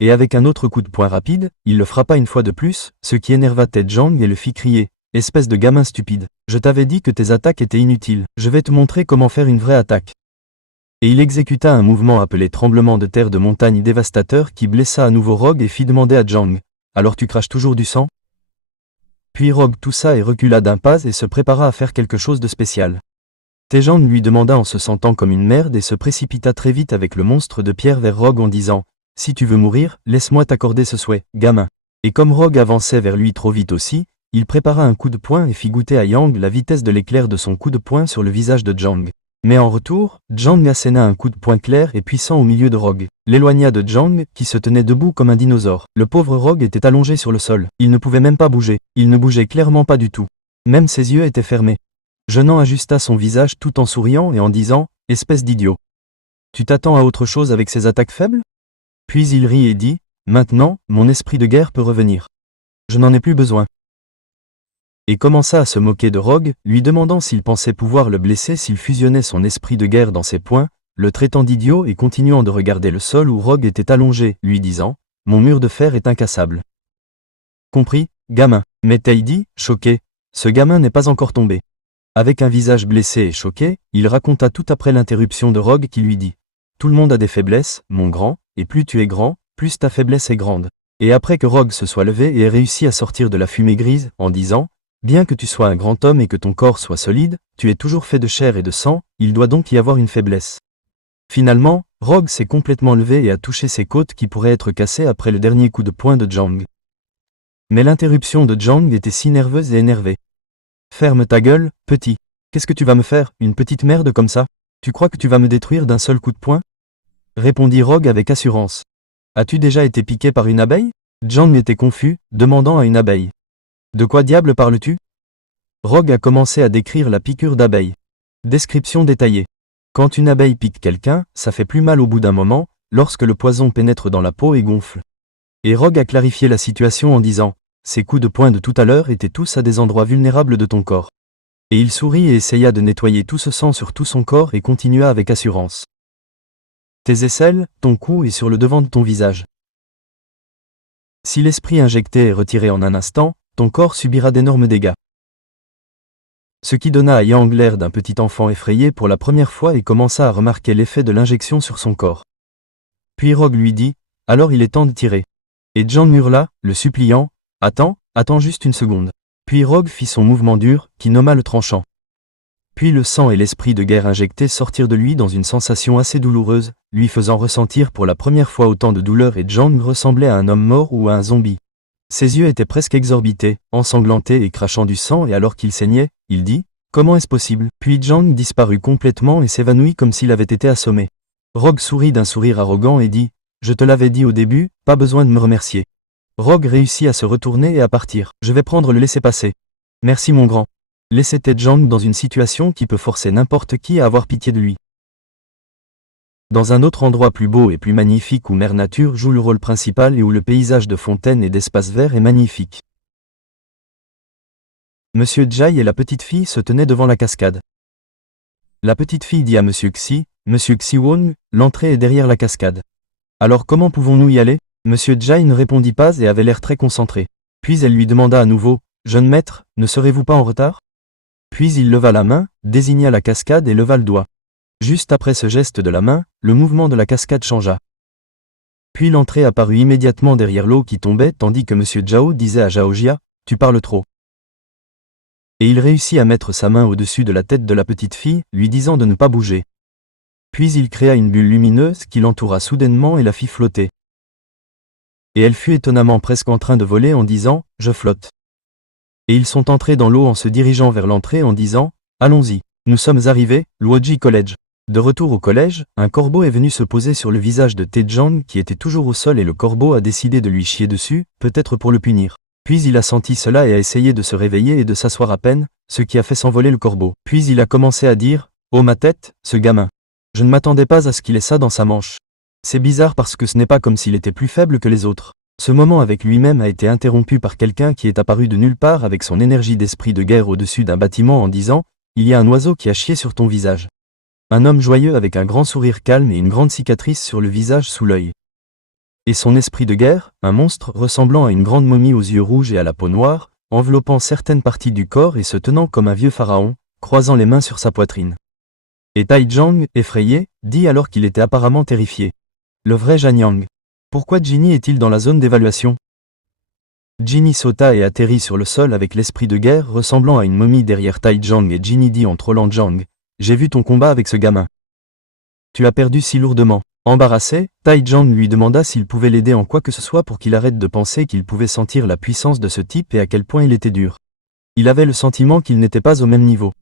Et avec un autre coup de poing rapide, il le frappa une fois de plus, ce qui énerva Ted Jang et le fit crier « Espèce de gamin stupide, je t'avais dit que tes attaques étaient inutiles, je vais te montrer comment faire une vraie attaque. » Et il exécuta un mouvement appelé tremblement de terre de montagne dévastateur qui blessa à nouveau Rogue et fit demander à Jang « Alors tu craches toujours du sang ?» Puis Rogue toussa et recula d'un pas et se prépara à faire quelque chose de spécial. Ted Jang lui demanda en se sentant comme une merde et se précipita très vite avec le monstre de pierre vers Rogue en disant « Si tu veux mourir, laisse-moi t'accorder ce souhait, gamin. » Et comme Rogue avançait vers lui trop vite aussi, il prépara un coup de poing et fit goûter à Yang la vitesse de l'éclair de son coup de poing sur le visage de Jang. Mais en retour, Jang asséna un coup de poing clair et puissant au milieu de Rogue, l'éloigna de Jang, qui se tenait debout comme un dinosaure. Le pauvre Rogue était allongé sur le sol, il ne pouvait même pas bouger, il ne bougeait clairement pas du tout. Même ses yeux étaient fermés. Jenan ajusta son visage tout en souriant et en disant « Espèce d'idiot. Tu t'attends à autre chose avec ces attaques faibles ?» Puis il rit et dit « Maintenant, mon esprit de guerre peut revenir. Je n'en ai plus besoin. » Et commença à se moquer de Rogue, lui demandant s'il pensait pouvoir le blesser s'il fusionnait son esprit de guerre dans ses poings, le traitant d'idiot et continuant de regarder le sol où Rogue était allongé, lui disant « Mon mur de fer est incassable. » Compris, gamin. Mais Tai dit, choqué, « Ce gamin n'est pas encore tombé. » Avec un visage blessé et choqué, il raconta tout après l'interruption de Rogue qui lui dit « Tout le monde a des faiblesses, mon grand, et plus tu es grand, plus ta faiblesse est grande. » Et après que Rogue se soit levé et ait réussi à sortir de la fumée grise, en disant « Bien que tu sois un grand homme et que ton corps soit solide, tu es toujours fait de chair et de sang, il doit donc y avoir une faiblesse. » Finalement, Rogue s'est complètement levé et a touché ses côtes qui pourraient être cassées après le dernier coup de poing de Jang. Mais l'interruption de Jang était si nerveuse et énervée. Ferme ta gueule, petit. Qu'est-ce que tu vas me faire, une petite merde comme ça? Tu crois que tu vas me détruire d'un seul coup de poing? Répondit Rogue avec assurance. As-tu déjà été piqué par une abeille? Jang était confus, demandant à une abeille. De quoi diable parles-tu? Rogue a commencé à décrire la piqûre d'abeille. Description détaillée. Quand une abeille pique quelqu'un, ça fait plus mal au bout d'un moment, lorsque le poison pénètre dans la peau et gonfle. Et Rogue a clarifié la situation en disant, ces coups de poing de tout à l'heure étaient tous à des endroits vulnérables de ton corps. Et il sourit et essaya de nettoyer tout ce sang sur tout son corps et continua avec assurance. Tes aisselles, ton cou et sur le devant de ton visage. Si l'esprit injecté est retiré en un instant, ton corps subira d'énormes dégâts. Ce qui donna à Yang l'air d'un petit enfant effrayé pour la première fois et commença à remarquer l'effet de l'injection sur son corps. Puis Rogue lui dit, alors il est temps de tirer. Et Jang hurla, le suppliant, attends juste une seconde. Puis Rogue fit son mouvement dur, qui nomma le tranchant. Puis le sang et l'esprit de guerre injecté sortirent de lui dans une sensation assez douloureuse, lui faisant ressentir pour la première fois autant de douleur et Jang ressemblait à un homme mort ou à un zombie. Ses yeux étaient presque exorbités, ensanglantés et crachant du sang et alors qu'il saignait, il dit, comment est-ce possible? Puis Jang disparut complètement et s'évanouit comme s'il avait été assommé. Rogue sourit d'un sourire arrogant et dit, je te l'avais dit au début, pas besoin de me remercier. Rogue réussit à se retourner et à partir. Je vais prendre le laissez-passer. Merci mon grand. Laissez Jang dans une situation qui peut forcer n'importe qui à avoir pitié de lui. Dans un autre endroit plus beau et plus magnifique où Mère Nature joue le rôle principal et où le paysage de fontaines et d'espaces verts est magnifique. Monsieur Jai et la petite fille se tenaient devant la cascade. La petite fille dit à Monsieur Xi, Monsieur Xiwon, l'entrée est derrière la cascade. Alors comment pouvons-nous y aller? Monsieur Jai ne répondit pas et avait l'air très concentré. Puis elle lui demanda à nouveau, jeune maître, ne serez-vous pas en retard? Puis il leva la main, désigna la cascade et leva le doigt. Juste après ce geste de la main, le mouvement de la cascade changea. Puis l'entrée apparut immédiatement derrière l'eau qui tombait tandis que Monsieur Zhao disait à Zhao Jia, tu parles trop. Et il réussit à mettre sa main au-dessus de la tête de la petite fille, lui disant de ne pas bouger. Puis il créa une bulle lumineuse qui l'entoura soudainement et la fit flotter. Et elle fut étonnamment presque en train de voler en disant, je flotte. Et ils sont entrés dans l'eau en se dirigeant vers l'entrée en disant, allons-y, nous sommes arrivés, Luoji College. De retour au collège, un corbeau est venu se poser sur le visage de Jang qui était toujours au sol et le corbeau a décidé de lui chier dessus, peut-être pour le punir. Puis il a senti cela et a essayé de se réveiller et de s'asseoir à peine, ce qui a fait s'envoler le corbeau. Puis il a commencé à dire, oh ma tête, ce gamin. Je ne m'attendais pas à ce qu'il ait ça dans sa manche. C'est bizarre parce que ce n'est pas comme s'il était plus faible que les autres. Ce moment avec lui-même a été interrompu par quelqu'un qui est apparu de nulle part avec son énergie d'esprit de guerre au-dessus d'un bâtiment en disant, il y a un oiseau qui a chié sur ton visage. Un homme joyeux avec un grand sourire calme et une grande cicatrice sur le visage sous l'œil. Et son esprit de guerre, un monstre ressemblant à une grande momie aux yeux rouges et à la peau noire, enveloppant certaines parties du corps et se tenant comme un vieux pharaon, croisant les mains sur sa poitrine. Et Jang, effrayé, dit alors qu'il était apparemment terrifié. Le vrai Janyang. Pourquoi Jinny est-il dans la zone d'évaluation? Jinny sauta et atterrit sur le sol avec l'esprit de guerre ressemblant à une momie derrière Jang et Jinny dit en trollant Jang. J'ai vu ton combat avec ce gamin. Tu as perdu si lourdement. Embarrassé, Jang lui demanda s'il pouvait l'aider en quoi que ce soit pour qu'il arrête de penser qu'il pouvait sentir la puissance de ce type et à quel point il était dur. Il avait le sentiment qu'il n'était pas au même niveau.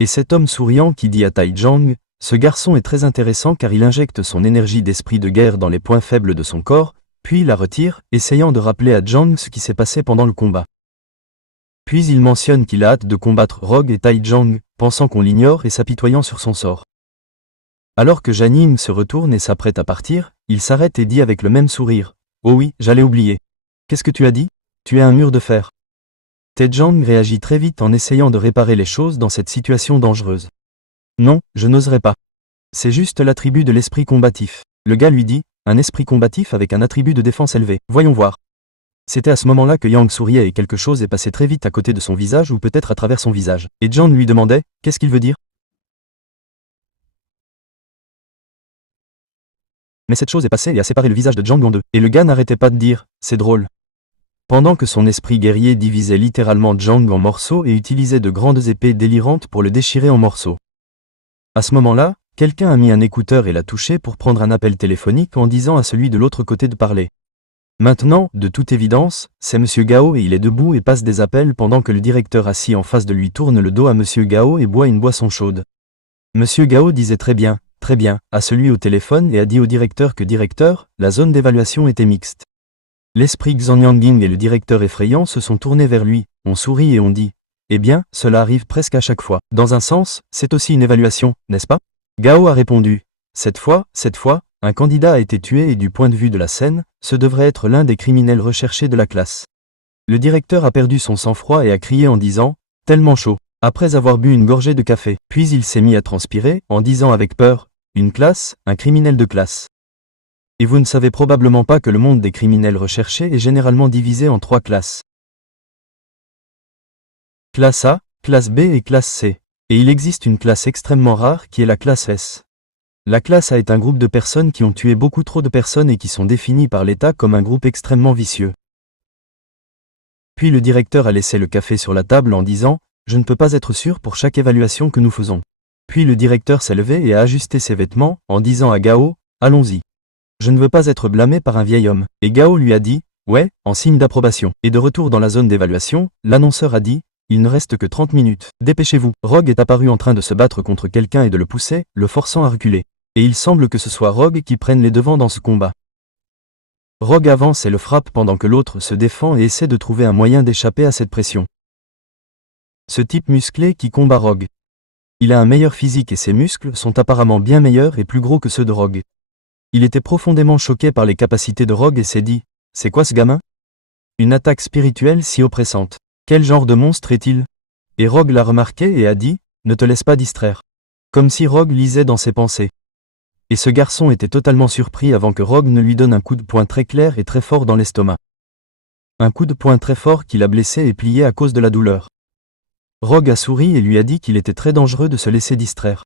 Et cet homme souriant qui dit à Jang, ce garçon est très intéressant car il injecte son énergie d'esprit de guerre dans les points faibles de son corps, puis il la retire, essayant de rappeler à Jang ce qui s'est passé pendant le combat. Puis il mentionne qu'il a hâte de combattre Rogue et Jang, pensant qu'on l'ignore et s'apitoyant sur son sort. Alors que Janine se retourne et s'apprête à partir, il s'arrête et dit avec le même sourire, « Oh oui, j'allais oublier. Qu'est-ce que tu as dit? Tu es un mur de fer. » Jang réagit très vite en essayant de réparer les choses dans cette situation dangereuse. « Non, je n'oserais pas. C'est juste l'attribut de l'esprit combatif. » Le gars lui dit, « Un esprit combatif avec un attribut de défense élevé. Voyons voir. » C'était à ce moment-là que Yang souriait et quelque chose est passé très vite à côté de son visage ou peut-être à travers son visage. Et Jang lui demandait, « Qu'est-ce qu'il veut dire? » Mais cette chose est passée et a séparé le visage de Jang en deux. Et le gars n'arrêtait pas de dire, c'est drôle. Pendant que son esprit guerrier divisait littéralement Jang en morceaux et utilisait de grandes épées délirantes pour le déchirer en morceaux. À ce moment-là, quelqu'un a mis un écouteur et l'a touché pour prendre un appel téléphonique en disant à celui de l'autre côté de parler. Maintenant, de toute évidence, c'est Monsieur Gao et il est debout et passe des appels pendant que le directeur assis en face de lui tourne le dos à Monsieur Gao et boit une boisson chaude. Monsieur Gao disait très bien, à celui au téléphone et a dit au directeur que directeur, la zone d'évaluation était mixte. L'esprit Xianyanging et le directeur effrayant se sont tournés vers lui, on sourit et on dit, eh bien, cela arrive presque à chaque fois. Dans un sens, c'est aussi une évaluation, n'est-ce pas? Gao a répondu, cette fois, un candidat a été tué et du point de vue de la scène, ce devrait être l'un des criminels recherchés de la classe. Le directeur a perdu son sang-froid et a crié en disant, tellement chaud, après avoir bu une gorgée de café. Puis il s'est mis à transpirer, en disant avec peur, une classe, un criminel de classe. Et vous ne savez probablement pas que le monde des criminels recherchés est généralement divisé en 3 classes. Classe A, classe B et classe C. Et il existe une classe extrêmement rare qui est la classe S. La classe A est un groupe de personnes qui ont tué beaucoup trop de personnes et qui sont définies par l'État comme un groupe extrêmement vicieux. Puis le directeur a laissé le café sur la table en disant « Je ne peux pas être sûr pour chaque évaluation que nous faisons ». Puis le directeur s'est levé et a ajusté ses vêtements en disant à Gao « Allons-y. Je ne veux pas être blâmé par un vieil homme ». Et Gao lui a dit « Ouais », en signe d'approbation. Et de retour dans la zone d'évaluation, l'annonceur a dit « Il ne reste que 30 minutes. Dépêchez-vous ». Rogue est apparu en train de se battre contre quelqu'un et de le pousser, le forçant à reculer. Et il semble que ce soit Rogue qui prenne les devants dans ce combat. Rogue avance et le frappe pendant que l'autre se défend et essaie de trouver un moyen d'échapper à cette pression. Ce type musclé qui combat Rogue. Il a un meilleur physique et ses muscles sont apparemment bien meilleurs et plus gros que ceux de Rogue. Il était profondément choqué par les capacités de Rogue et s'est dit « C'est quoi ce gamin? Une attaque spirituelle si oppressante. Quel genre de monstre est-il » Et Rogue l'a remarqué et a dit « Ne te laisse pas distraire. » Comme si Rogue lisait dans ses pensées. Et ce garçon était totalement surpris avant que Rogue ne lui donne un coup de poing très clair et très fort dans l'estomac. Un coup de poing très fort qui l'a blessé et plié à cause de la douleur. Rogue a souri et lui a dit qu'il était très dangereux de se laisser distraire.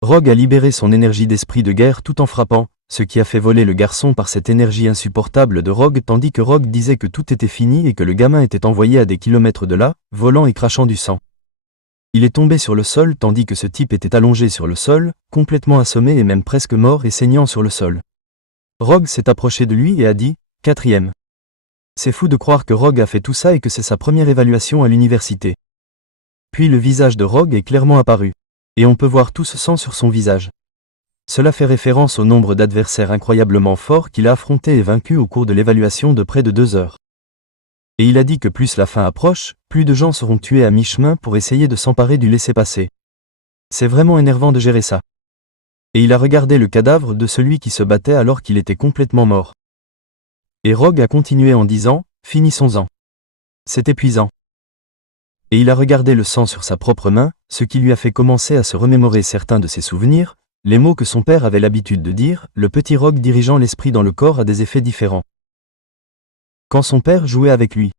Rogue a libéré son énergie d'esprit de guerre tout en frappant, ce qui a fait voler le garçon par cette énergie insupportable de Rogue tandis que Rogue disait que tout était fini et que le gamin était envoyé à des kilomètres de là, volant et crachant du sang. Il est tombé sur le sol tandis que ce type était allongé sur le sol, complètement assommé et même presque mort et saignant sur le sol. Rogue s'est approché de lui et a dit « 4e ». C'est fou de croire que Rogue a fait tout ça et que c'est sa première évaluation à l'université. Puis le visage de Rogue est clairement apparu. Et on peut voir tout ce sang sur son visage. Cela fait référence au nombre d'adversaires incroyablement forts qu'il a affrontés et vaincus au cours de l'évaluation de près de 2 heures. Et il a dit que plus la fin approche, plus de gens seront tués à mi-chemin pour essayer de s'emparer du laissez-passer. C'est vraiment énervant de gérer ça. Et il a regardé le cadavre de celui qui se battait alors qu'il était complètement mort. Et Rogue a continué en disant « Finissons-en. C'est épuisant. » Et il a regardé le sang sur sa propre main, ce qui lui a fait commencer à se remémorer certains de ses souvenirs, les mots que son père avait l'habitude de dire, le petit Rogue dirigeant l'esprit dans le corps a des effets différents. Quand son père jouait avec lui.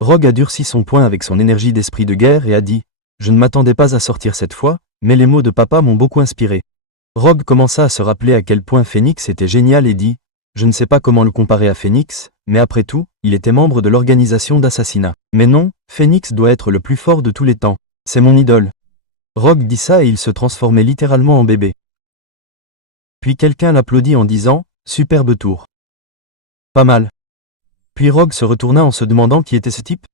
Rogue a durci son poing avec son énergie d'esprit de guerre et a dit « Je ne m'attendais pas à sortir cette fois, mais les mots de papa m'ont beaucoup inspiré. » Rogue commença à se rappeler à quel point Phoenix était génial et dit « Je ne sais pas comment le comparer à Phoenix, mais après tout, il était membre de l'organisation d'assassinat. Mais non, Phoenix doit être le plus fort de tous les temps. C'est mon idole. » Rogue dit ça et il se transformait littéralement en bébé. Puis quelqu'un l'applaudit en disant « Superbe tour. » Pas mal. Puis Rogue se retourna en se demandant qui était ce type.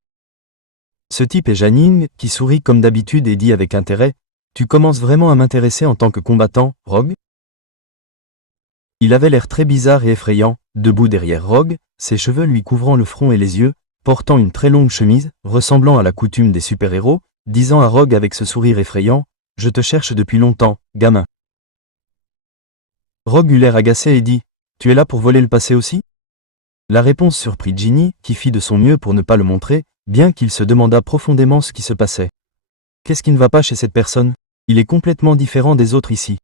Ce type est Janine, qui sourit comme d'habitude et dit avec intérêt « Tu commences vraiment à m'intéresser en tant que combattant, Rogue ?» Il avait l'air très bizarre et effrayant, debout derrière Rogue, ses cheveux lui couvrant le front et les yeux, portant une très longue chemise, ressemblant à la coutume des super-héros, disant à Rogue avec ce sourire effrayant « Je te cherche depuis longtemps, gamin. » Rogue eut l'air agacé et dit « Tu es là pour voler le passé aussi ?» La réponse surprit Ginny, qui fit de son mieux pour ne pas le montrer, bien qu'il se demandât profondément ce qui se passait. Qu'est-ce qui ne va pas chez cette personne? Il est complètement différent des autres ici.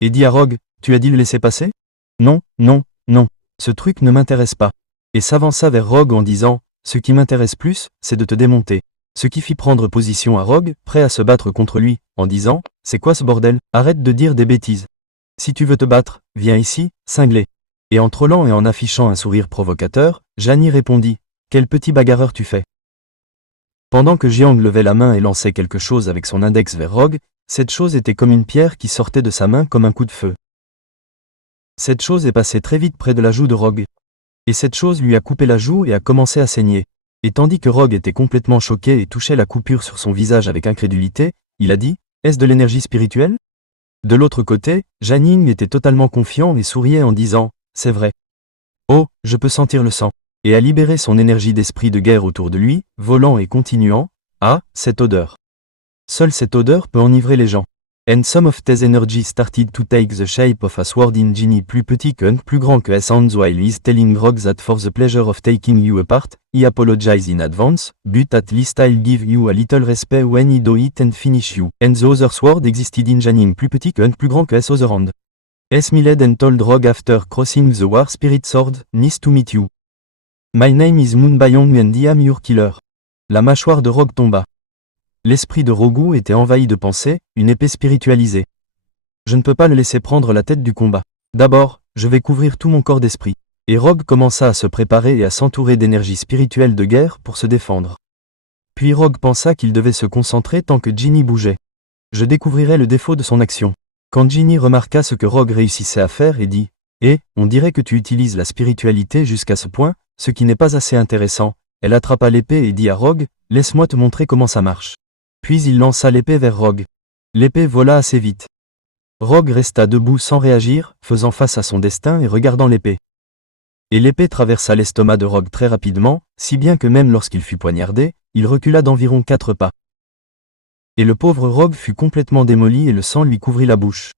Et dit à Rogue « Tu as dit le laisser passer? » Non, non, non, ce truc ne m'intéresse pas. Et s'avança vers Rogue en disant « Ce qui m'intéresse plus, c'est de te démonter. » Ce qui fit prendre position à Rogue, prêt à se battre contre lui, en disant « C'est quoi ce bordel? Arrête de dire des bêtises. Si tu veux te battre, viens ici, cinglé. » Et en trollant et en affichant un sourire provocateur, Janny répondit « Quel petit bagarreur tu fais ?» Pendant que Jiang levait la main et lançait quelque chose avec son index vers Rogue, cette chose était comme une pierre qui sortait de sa main comme un coup de feu. Cette chose est passée très vite près de la joue de Rogue. Et cette chose lui a coupé la joue et a commencé à saigner. Et tandis que Rogue était complètement choqué et touchait la coupure sur son visage avec incrédulité, il a dit « Est-ce de l'énergie spirituelle ?» De l'autre côté, Janine était totalement confiant et souriait en disant « C'est vrai. Oh, je peux sentir le sang. » Et a libéré son énergie d'esprit de guerre autour de lui, volant et continuant « Ah, cette odeur. Seule cette odeur peut enivrer les gens. » And some of T's energy started to take the shape of a sword in Genie plus petit que plus grand que S hands while he's telling Rogue that for the pleasure of taking you apart, he apologize in advance, but at least I'll give you a little respect when he do it and finish you. And the other sword existed in Genie plus petit que plus grand que S other hand. S Miled and told Rogue after crossing the war spirit sword, nice to meet you. My name is Moon Bayong and I am your killer. La mâchoire de Rogue tomba. L'esprit de Rogu était envahi de pensées, une épée spiritualisée. Je ne peux pas le laisser prendre la tête du combat. D'abord, je vais couvrir tout mon corps d'esprit. Et Rogue commença à se préparer et à s'entourer d'énergie spirituelle de guerre pour se défendre. Puis Rogue pensa qu'il devait se concentrer tant que Ginny bougeait. Je découvrirai le défaut de son action. Quand Ginny remarqua ce que Rogue réussissait à faire et dit « Eh, on dirait que tu utilises la spiritualité jusqu'à ce point, ce qui n'est pas assez intéressant », elle attrapa l'épée et dit à Rogue « Laisse-moi te montrer comment ça marche. » Puis il lança l'épée vers Rogue. L'épée vola assez vite. Rogue resta debout sans réagir, faisant face à son destin et regardant l'épée. Et l'épée traversa l'estomac de Rogue très rapidement, si bien que même lorsqu'il fut poignardé, il recula d'environ 4 pas. Et le pauvre Rogue fut complètement démoli et le sang lui couvrit la bouche.